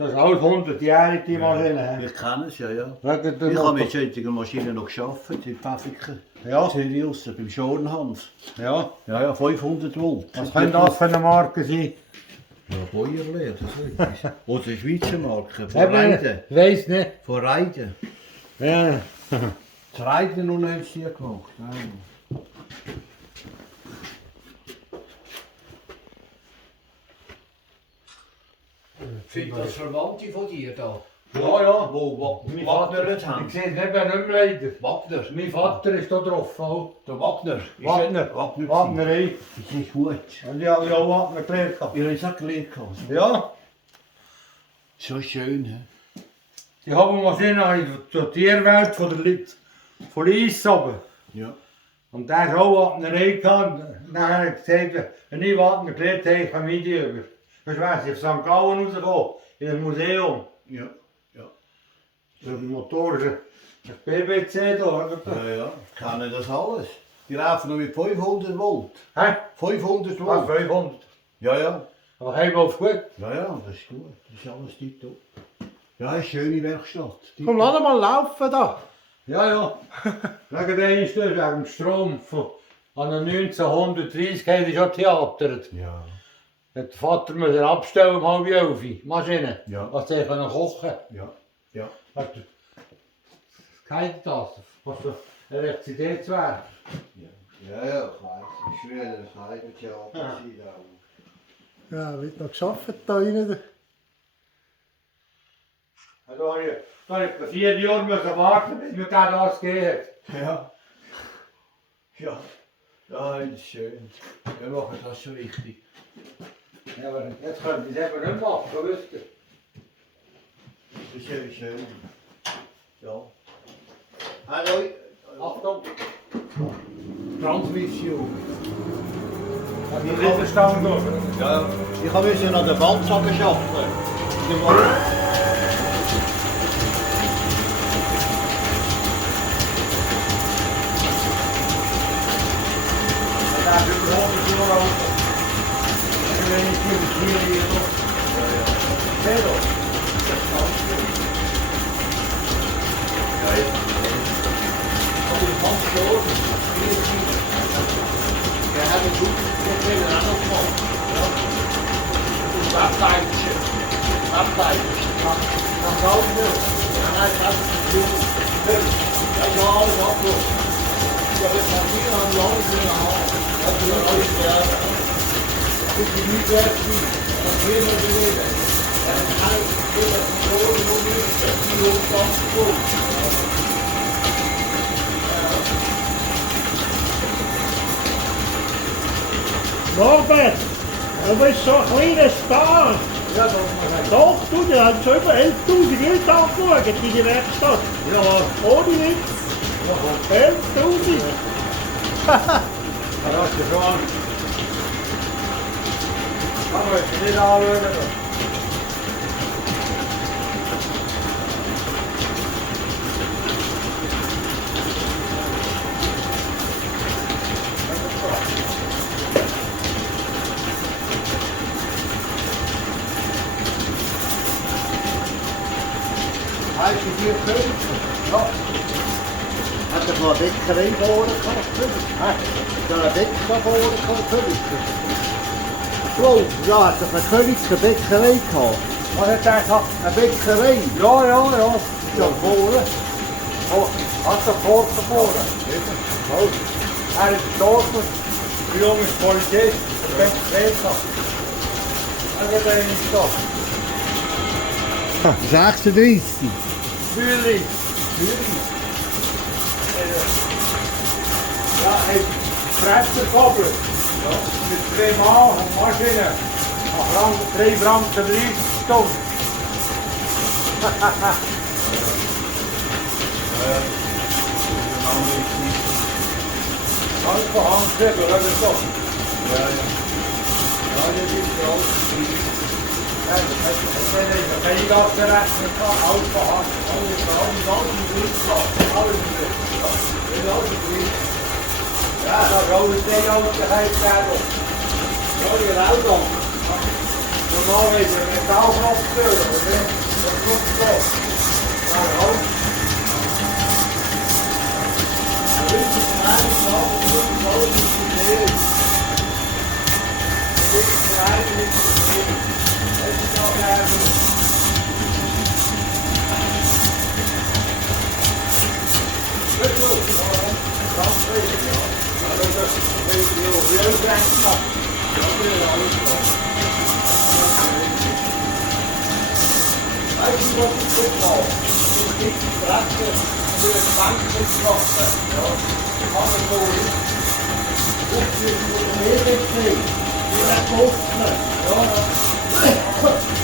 Das ist alles 100-jährig, die Maschine. Ich kenne es, ja. Ja. Ich habe mit solchen Maschinen noch gearbeitet, in Pfäffiken. Ja. Seriös, beim Schornhans. Ja. Ja, 500 Volt. Was könnte das für eine Marke sein? Ja, Bäuerle oder so etwas. Oder eine Schweizer Marke, von Eben, Reiden. ich weiss nicht. Von Reiden. Ja. Das Reiden noch nicht hier gemacht. Nein. Sind das Verwandte von dir da? Ja. Wo Mein Wagner Vater, haben. ich sehe es nicht mehr leider. Wagner. Mein Vater ist da drauf. Auch. Der Wagner. Wagner. Wagner. Wagnerei. Das ist gut. Und ich habe ja auch Wagner gelernt. Ihr habt es auch gelernt. Ja. So schön, he? Die Maschine habe ich zur Tierwelt von Lies runter. Ja. Und der hat auch Wagnerei gehabt. Und dann habe ich gesagt, wenn ich Wagner gelernt habe, ich komme die über. Das weiss ich, auf St. Gallen rausgekommen, in einem Museum. Ja. Der Motor ist ein BBC da. Ja. Kennen das alles. Die laufen noch mit 500 Volt. Hä? 500 Ah, Volt. 500. Ja. Aber hey, auf gut. Ja, das ist gut. Das ist alles tiptop. Ja, eine schöne Werkstatt. Komm, lass mal laufen da. Ja. Wegen der ist das, wegen dem Strom. An 1930 hat er schon theatert. Ja. Hat der Vater musste abstellen um 10:30 Maschine. Ja. Was er kochen. Ja. Was kennt das? Was für Elektrizitätswerk? Ja, ich weiß. Ich schwöre, das heißt ja auch. Ja, wird noch geschafft da rein. Da habe ich 4 Jahre warten, bis mir der das geht. Ja. Ja, das ist schön. Wir machen das schon richtig. Ja, aber jetzt können die es eben nicht machen, so wisst ihr. Das ist schön. Ja. Hallo. Achtung! Transmission. Hat die Ritterstange durch? Ja, ich habe jetzt an der Bandsache arbeiten. Da ist überhaupt nicht so raus. Wenn ich hier noch. Sehr doch. Ja, jetzt. Aber du kannst schon. Wir haben gut gesehen, auch noch mal. Ja. Und Ableitchen. Nach draußen. Nein, das ist gut. Ja, alles abgeholt. Ja, das hat hier an Lange Haare. Das ist alles Werbe. Das ist die Mietwerke. Das will man bewegen. Das ist alles für das Motoren, wo wir die Hochstand kommen. Norbert, du bist so ein kleiner Star. Ja, das muss man sagen. Doch, du, die haben schon über 11.000 Leute angeschaut, diese Werkstatt. Ja, Ohne Witz. 11.000. das ist schon an. Kann man jetzt nicht anschauen. Heißt die 4 Könige? Ja. Hat er noch eine Bäckerei vorne gehabt? Da eine Bäcker vorne gehabt? Wow, ja, hat er eine Königliche Bäckerei gehabt? Was hat der gesagt? Eine Bäckerei? Ja. Ja, vorne. Oh, hat er Korken vorne? Oh. Er ist gestorben. Der Junge ist Polizist. Der fängt Fähigkeit. Er wird einen Stopp. 36. Natürlich. Ja, hij Presserkoppel. Ja. Met 2 maal een machine. 3 franken 30 ton. Hand voor hand zitten, dat is toch? Ja, dit is groot. Kan je dat terecht met hout voor hand? Alles voor hand, alles in de alles in de alles in de Ja, dat rode steenauto ga je daarop. Rode auto. Normalerweise ein Metallknopf durch, aber nicht. Das kommt so. Ja, halt. Das ist die kleine Sache, die wirklich alles funktioniert. Das ist die kleine nicht funktioniert. Das ist auch ärgerlich. Gut, gut. Ja, ganz richtig, ja. Das ist die Werkstatt. Das will alles machen. Weißt du, was ich so brauche? Ich kriege die Bretter für das Bankensklasse. Ja, kann man so nicht. Ich will nur mehr sehen. Wie der Kostner. Ja, ja.